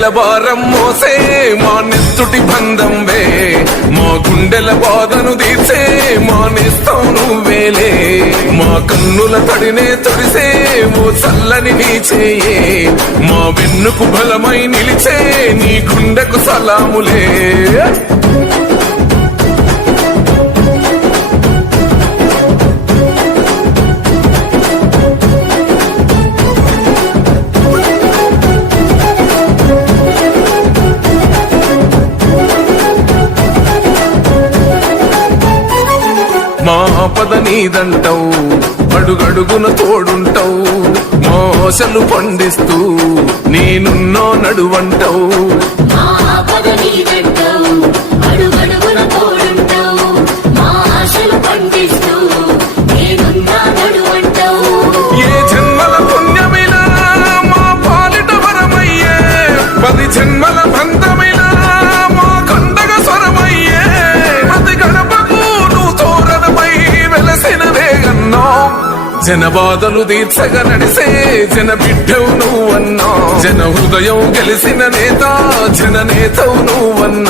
గుండెల భారం మోసే మా నెత్తుటి బంధంవే మా గుండెల బాధను తీర్చే మా నేస్తం నువ్వేలే మా కన్నుల తడినే తొడిసే ఓ చల్లని నీ చేయే మా వెన్నుకు బలమై నిలిచే నీ గుండెకు సలాములే మా ఆపద నీదంటావు అడుగడుగున తోడుంటావు మోసలు పండిస్తూ నేనున్నో నడువంటావు ఏ జన్మల పుణ్యమిలా మా పాలిట వరమయ్యే 10 జన్మల బంధమిలా మా కండగ స్వరమయ్యే ప్రతి గడపకు నువ్వు తోరణమై వెలసిన వేగన్నో జన బాధలు తీర్చగా నడిసే జన బిడ్డవు నువ్వన్నా జన హృదయం గెలిసిన నేత జన నేతవు నువ్వన్నా